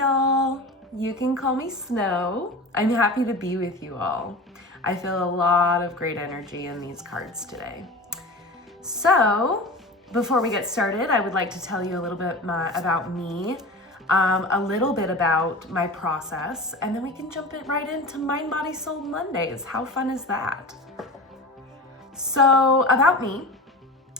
y'all. You can call me Snow. I'm happy to be with you all. I feel a lot of great energy in these cards today. So, before we get started, I would like to tell you a little bit about me, a little bit about my process, and then we can jump right into Mind, Body, Soul Mondays. How fun is that? So, about me,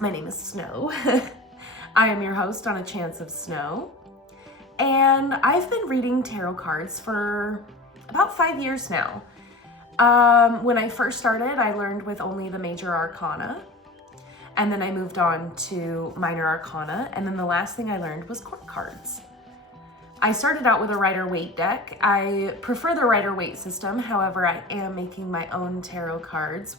my name is Snow. I am your host on A Chance of Snow, and I've been reading tarot cards for about 5 years now. When I first started, I learned with only the major arcana, and then I moved on to minor arcana, and then the last thing I learned was court cards. I started out with a Rider-Waite deck. I prefer the Rider-Waite system, however, I am making my own tarot cards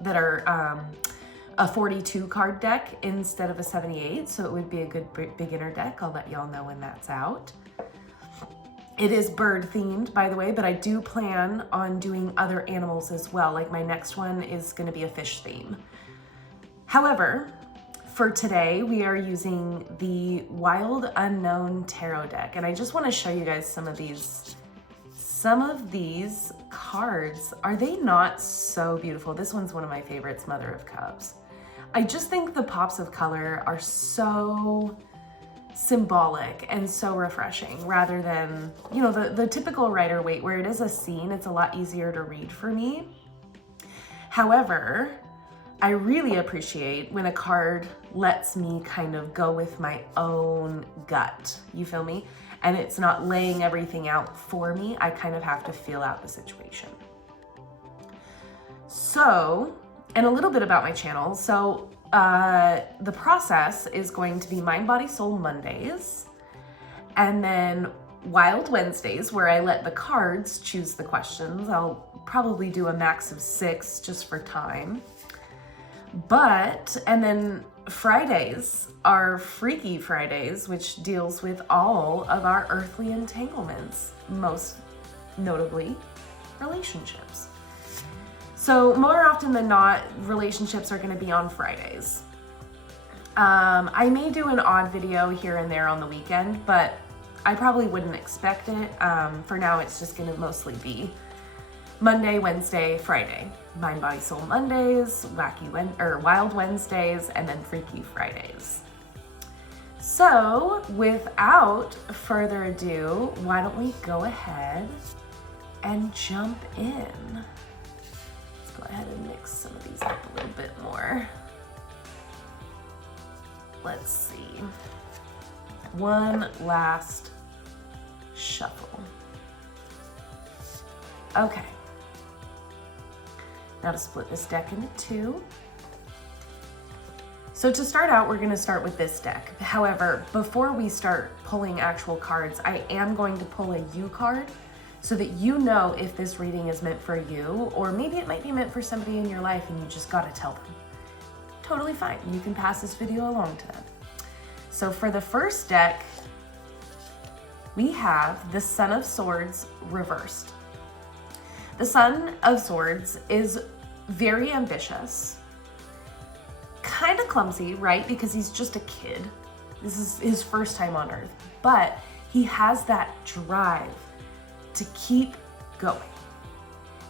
that are a 42 card deck instead of a 78, so it would be a good beginner deck. I'll let y'all know when that's out. It is bird themed, by the way, but I do plan on doing other animals as well. Like my next one is going to be a fish theme. However, for today, we are using the Wild Unknown Tarot deck, and I just want to show you guys some of these cards. Are they not so beautiful? This one's one of my favorites, Mother of Cups. I just think the pops of color are so symbolic and so refreshing rather than, you know, the typical Rider-Waite where it is a scene. It's a lot easier to read for me. However, I really appreciate when a card lets me kind of go with my own gut. You feel me? And it's not laying everything out for me. I kind of have to feel out the situation. So, and a little bit about my channel. So the process is going to be Mind, Body, Soul Mondays, and then Wild Wednesdays, where I let the cards choose the questions. I'll probably do a max of 6 just for time. And then Fridays are Freaky Fridays, which deals with all of our earthly entanglements, most notably relationships. So more often than not, relationships are going to be on Fridays. I may do an odd video here and there on the weekend, but I probably wouldn't expect it. For now, it's just going to mostly be Monday, Wednesday, Friday. Mind, Body, Soul Mondays, Wild Wednesdays, and then Freaky Fridays. So without further ado, why don't we go ahead and jump in? Go ahead and mix some of these up a little bit more. Let's see. One last shuffle. Okay. Now to split this deck into 2. So to start out, we're going to start with this deck. However, before we start pulling actual cards, I am going to pull a you card, so that you know if this reading is meant for you, or maybe it might be meant for somebody in your life and you just gotta tell them. Totally fine. You can pass this video along to them. So for the first deck, we have the Son of Swords reversed. The Son of Swords is very ambitious, kind of clumsy, right? Because he's just a kid. This is his first time on Earth, but he has that drive to keep going.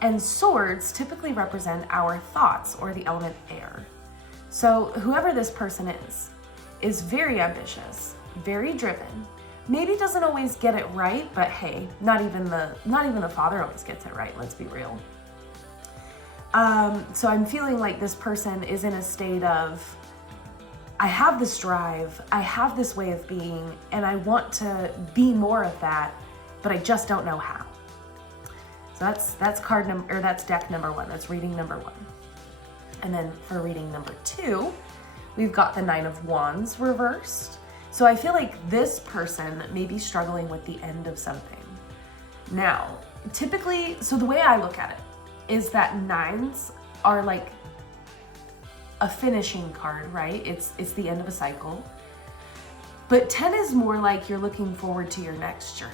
And swords typically represent our thoughts, or the element air. So whoever this person is very ambitious, very driven, maybe doesn't always get it right, but hey, not even the father always gets it right, let's be real. So I'm feeling like this person is in a state of, I have this drive, I have this way of being, and I want to be more of that, but I just don't know how. So that's deck number 1. That's reading number 1. And then for reading number 2, we've got the Nine of Wands reversed. So I feel like this person may be struggling with the end of something. Now, typically, so the way I look at it is that 9s are like a finishing card, right? It's the end of a cycle. But 10 is more like you're looking forward to your next journey.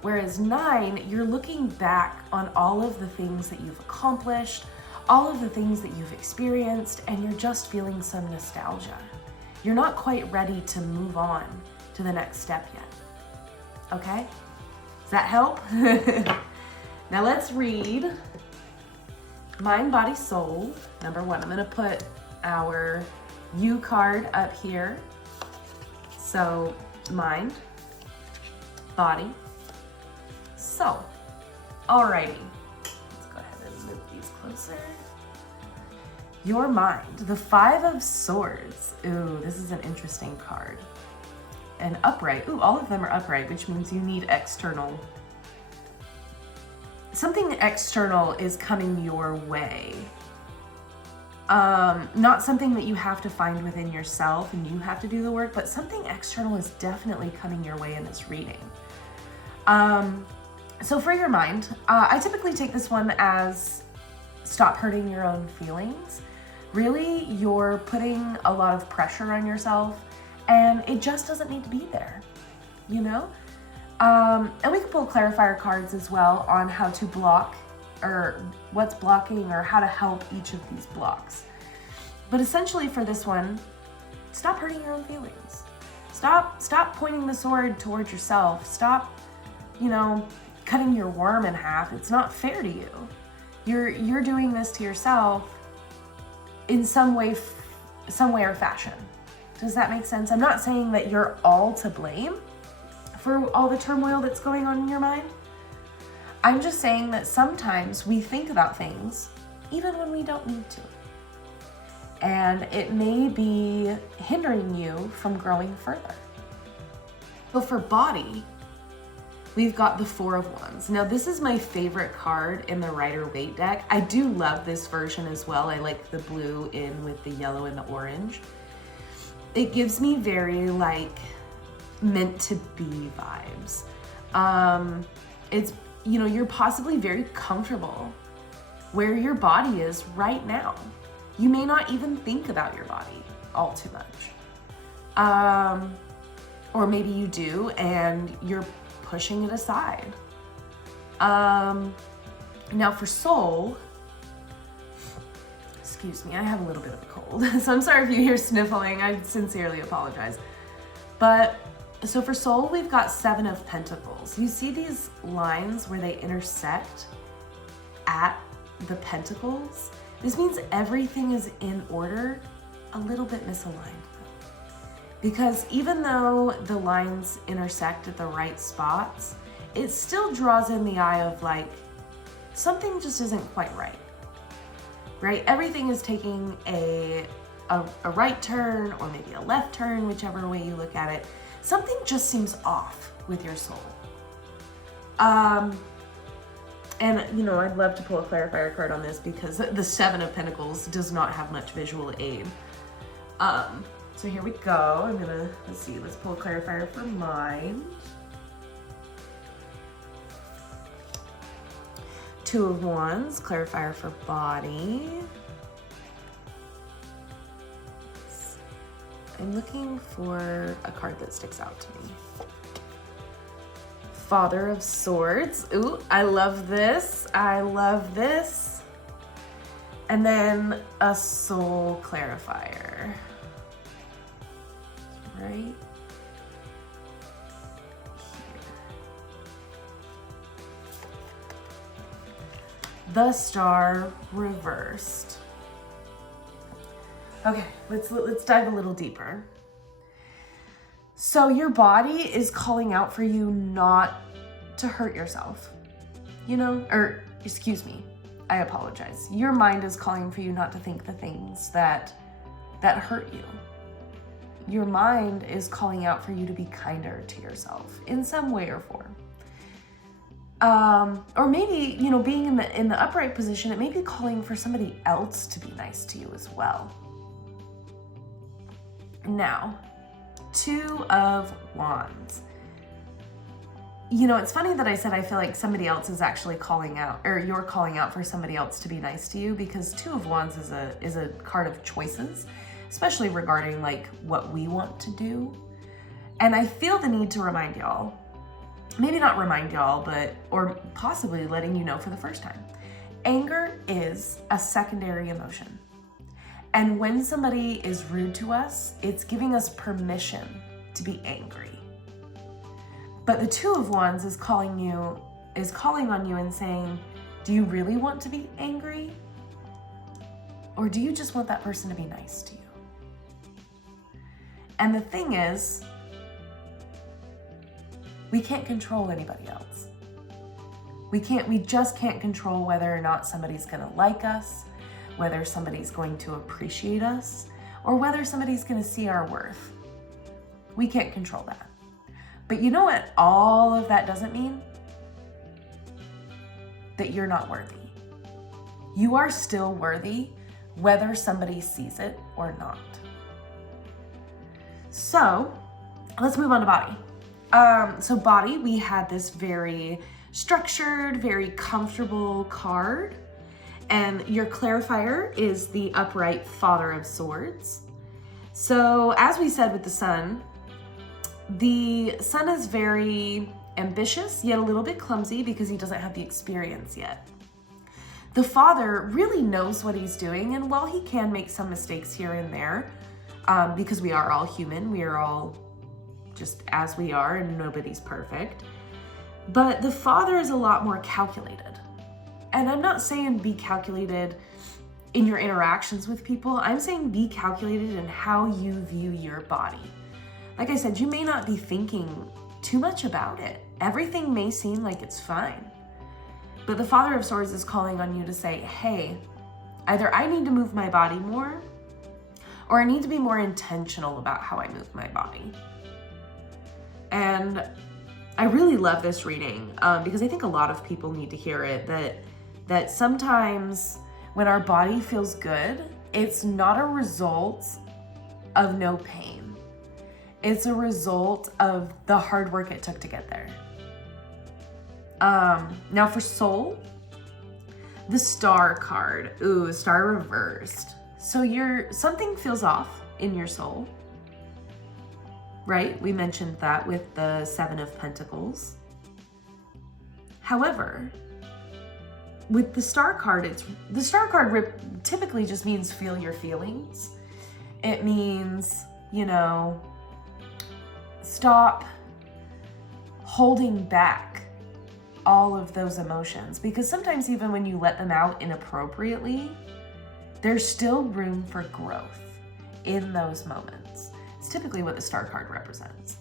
Whereas 9, you're looking back on all of the things that you've accomplished, all of the things that you've experienced, and you're just feeling some nostalgia. You're not quite ready to move on to the next step yet. Okay? Does that help? Now let's read Mind, Body, Soul. Number 1, I'm gonna put our you card up here. So mind, body, soul. Alrighty, let's go ahead and move these closer. Your mind, the 5 of Swords. Ooh, this is an interesting card. And upright, ooh, all of them are upright, which means you need external. Something external is coming your way. Not something that you have to find within yourself and you have to do the work, but something external is definitely coming your way in this reading. So for your mind, I typically take this one as stop hurting your own feelings. Really, you're putting a lot of pressure on yourself and it just doesn't need to be there, you know? And we can pull clarifier cards as well on how to block or what's blocking or how to help each of these blocks. But essentially for this one, stop hurting your own feelings. Stop pointing the sword towards yourself. Stop, you know, cutting your worm in half. It's not fair to you. You're doing this to yourself in some way or fashion. Does that make sense? I'm not saying that you're all to blame for all the turmoil that's going on in your mind. I'm just saying that sometimes we think about things even when we don't need to. And it may be hindering you from growing further. So for body, we've got the 4 of Wands. Now this is my favorite card in the Rider-Waite deck. I do love this version as well. I like the blue in with the yellow and the orange. It gives me very like meant to be vibes. It's, you know, you're possibly very comfortable where your body is right now. You may not even think about your body all too much. Or maybe you do and you're pushing it aside. Now for soul, excuse me, I have a little bit of a cold, so I'm sorry if you hear sniffling, I sincerely apologize. But so for soul, we've got 7 of Pentacles. You see these lines where they intersect at the pentacles? This means everything is in order, a little bit misaligned. Because even though the lines intersect at the right spots, it still draws in the eye of like, something just isn't quite right, right? Everything is taking a right turn or maybe a left turn, whichever way you look at it. Something just seems off with your soul. And you know, I'd love to pull a clarifier card on this because the 7 of Pentacles does not have much visual aid. So here we go. Let's pull a clarifier for mind. 2 of Wands, clarifier for body. I'm looking for a card that sticks out to me. Father of Swords. Ooh, I love this. I love this. And then a soul clarifier. Right here. The Star reversed. Okay, let's dive a little deeper. So your body is calling out for you not to hurt yourself, you know, or excuse me, I apologize. Your mind is calling for you not to think the things that hurt you. Your mind is calling out for you to be kinder to yourself in some way or form. Or maybe, you know, being in the upright position, it may be calling for somebody else to be nice to you as well. Now, 2 of Wands. You know, it's funny that I said I feel like somebody else is actually calling out, or you're calling out for somebody else to be nice to you, because 2 of Wands is a card of choices, especially regarding like what we want to do. And I feel the need to remind y'all, maybe not remind y'all, but, or possibly letting you know for the first time, anger is a secondary emotion. And when somebody is rude to us, it's giving us permission to be angry. But the Two of Wands is calling on you and saying, do you really want to be angry? Or do you just want that person to be nice to you? And the thing is, we can't control anybody else. We just can't control whether or not somebody's gonna like us, whether somebody's going to appreciate us, or whether somebody's gonna see our worth. We can't control that. But you know what all of that doesn't mean? That you're not worthy. You are still worthy, whether somebody sees it or not. So let's move on to body. So body, we had this very structured, very comfortable card. And your clarifier is the upright Father of Swords. So as we said with the Sun is very ambitious, yet a little bit clumsy because he doesn't have the experience yet. The Father really knows what he's doing, and while he can make some mistakes here and there, because we are all human, we are all just as we are and nobody's perfect, but the Father is a lot more calculated. And I'm not saying be calculated in your interactions with people, I'm saying be calculated in how you view your body. Like I said, you may not be thinking too much about it. Everything may seem like it's fine. But the Father of Swords is calling on you to say, hey, either I need to move my body more, or I need to be more intentional about how I move my body. And I really love this reading because I think a lot of people need to hear it, that sometimes when our body feels good, it's not a result of no pain. It's a result of the hard work it took to get there. Now for soul, the Star card. Ooh, Star reversed. So something feels off in your soul, right? We mentioned that with the Seven of Pentacles. However, with the Star card, the Star card typically just means feel your feelings. It means, stop holding back all of those emotions, because sometimes even when you let them out inappropriately, there's still room for growth in those moments. It's typically what the Star card represents.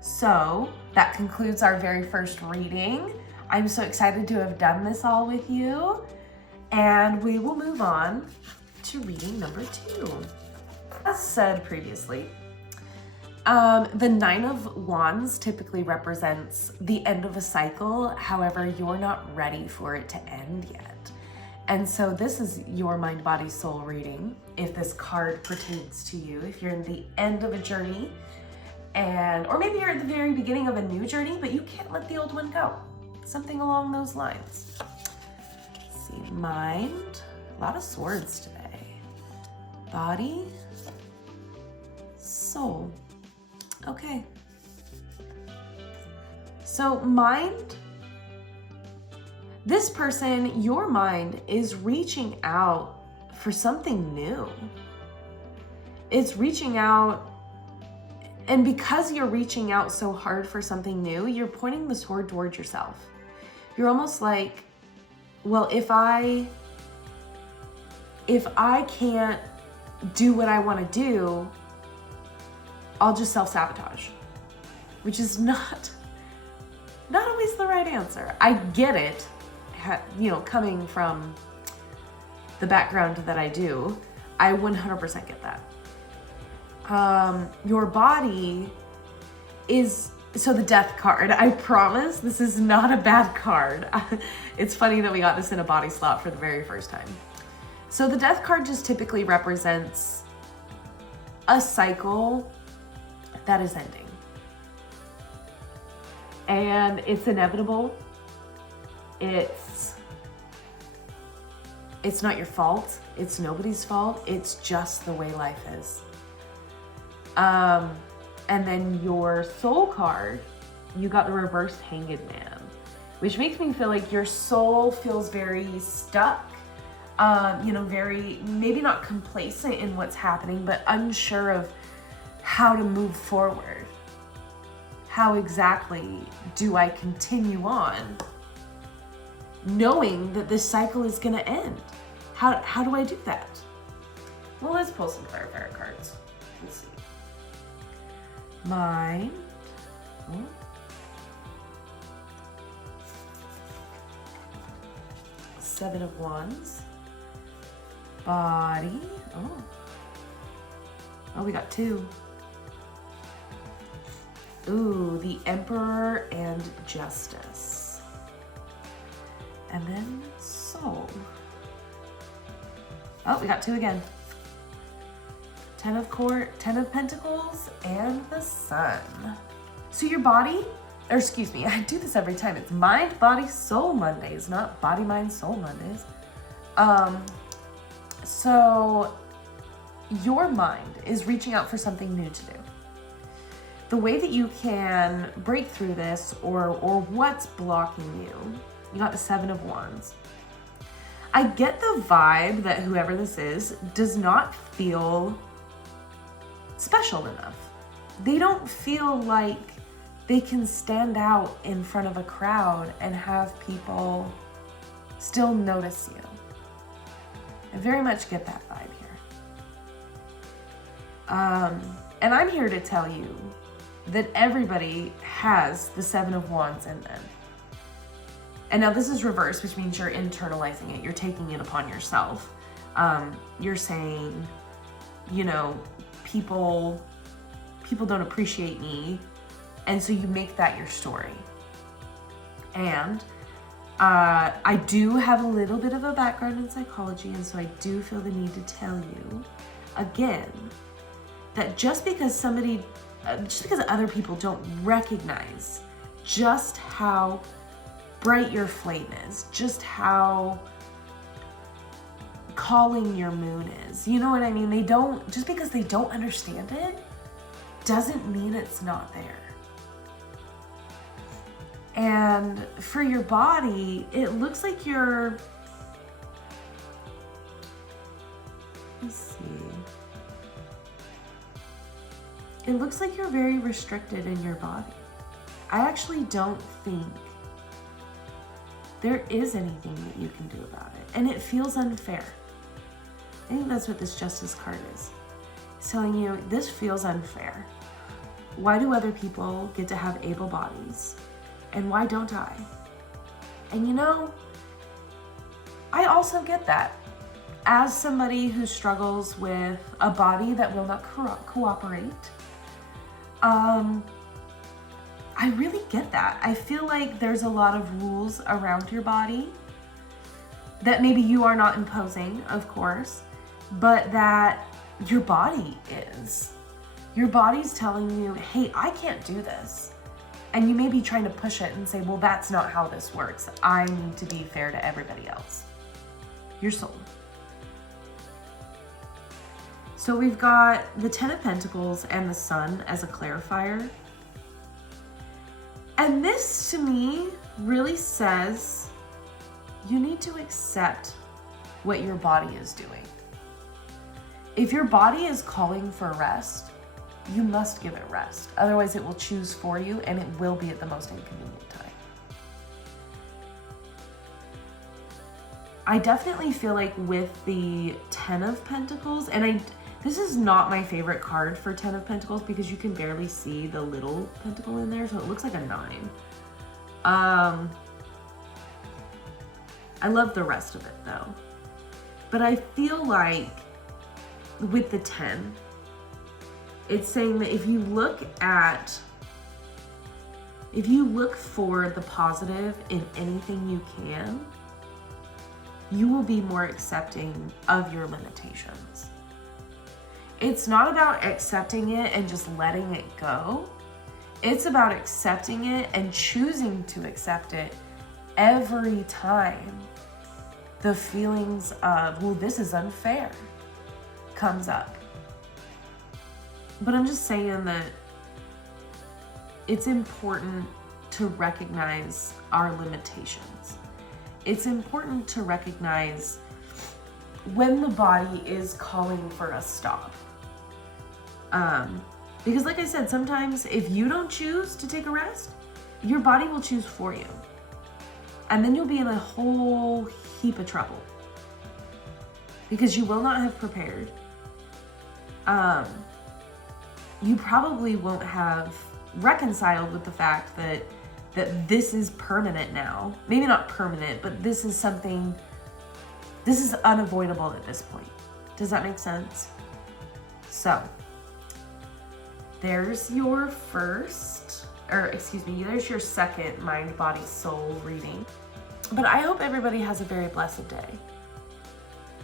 So that concludes our very first reading. I'm so excited to have done this all with you, and we will move on to reading number 2. As said previously, the Nine of Wands typically represents the end of a cycle. However, you're not ready for it to end yet. And so this is your mind, body, soul reading. If this card pertains to you, if you're in the end of a journey, or maybe you're at the very beginning of a new journey, but you can't let the old one go. Something along those lines. Let's see, mind, a lot of swords today. Body, soul. Okay. So mind, this person, your mind is reaching out for something new. It's reaching out, and because you're reaching out so hard for something new, you're pointing the sword towards yourself. You're almost like, well, if I can't do what I want to do, I'll just self-sabotage, which is not always the right answer. I get it, coming from the background that I do, I 100% get that. Your body is, so the Death card, I promise this is not a bad card. It's funny that we got this in a body slot for the very first time. So the Death card just typically represents a cycle that is ending. And it's inevitable. It's not your fault. It's nobody's fault. It's just the way life is. And then your soul card, you got the reversed Hanged Man, which makes me feel like your soul feels very stuck, very, maybe not complacent in what's happening, but unsure of how to move forward, how exactly do I continue on knowing that this cycle is going to end? How do I do that? Well, let's pull some clarifier cards. Let's see. Mind. Oh. Seven of Wands. Body. Oh. Oh, we got two. Ooh, the Emperor and Justice. And then Soul. Oh, we got two again. Ten of Pentacles and the Sun. So your body, or excuse me, I do this every time. It's Mind, Body, Soul Mondays, not Body, Mind, Soul Mondays. So your mind is reaching out for something new to do. The way that you can break through this, or what's blocking you, you got the Seven of Wands. I get the vibe that whoever this is does not feel special enough. They don't feel like they can stand out in front of a crowd and have people still notice you. I very much get that vibe here. And I'm here to tell you that everybody has the Seven of Wands in them. And now this is reverse, which means you're internalizing it. You're taking it upon yourself. You're saying, you know, people don't appreciate me. And so you make that your story. And I do have a little bit of a background in psychology, and so I do feel the need to tell you again that just because other people don't recognize just how bright your flame is, just how calling your moon is, you know what I mean? Just because they don't understand it doesn't mean it's not there. And for your body, it looks like let's see. It looks like you're very restricted in your body. I actually don't think there is anything that you can do about it. And it feels unfair. I think that's what this Justice card is. It's telling you, this feels unfair. Why do other people get to have able bodies? And why don't I? And you know, I also get that. As somebody who struggles with a body that will not cooperate, I really get that. I feel like there's a lot of rules around your body that maybe you are not imposing, of course, but that your body is. Your body's telling you, hey, I can't do this. And you may be trying to push it and say, well, that's not how this works. I need to be fair to everybody else. Your soul. So we've got the Ten of Pentacles and the Sun as a clarifier. And this, to me, really says you need to accept what your body is doing. If your body is calling for rest, you must give it rest. Otherwise, it will choose for you, and it will be at the most inconvenient time. I definitely feel like with the Ten of Pentacles, and this is not my favorite card for Ten of Pentacles because you can barely see the little pentacle in there, so it looks like a 9. I love the rest of it though. But I feel like with the 10, it's saying that if you look for the positive in anything you can, you will be more accepting of your limitations. It's not about accepting it and just letting it go. It's about accepting it and choosing to accept it every time the feelings of, well, this is unfair, comes up. But I'm just saying that it's important to recognize our limitations. It's important to recognize when the body is calling for a stop. Because like I said, sometimes if you don't choose to take a rest, your body will choose for you. And then you'll be in a whole heap of trouble. Because you will not have prepared. You probably won't have reconciled with the fact that this is permanent now. Maybe not permanent, but this is unavoidable at this point. Does that make sense? So, there's your there's your second mind, body, soul reading. But I hope everybody has a very blessed day.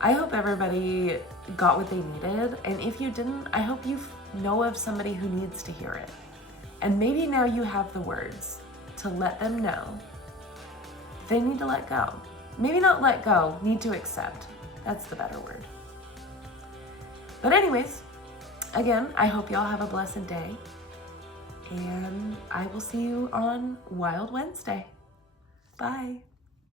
I hope everybody got what they needed. And if you didn't, I hope you know of somebody who needs to hear it. And maybe now you have the words to let them know they need to let go. Maybe not let go, need to accept. That's the better word. But anyways, again, I hope y'all have a blessed day. And I will see you on Wild Wednesday. Bye.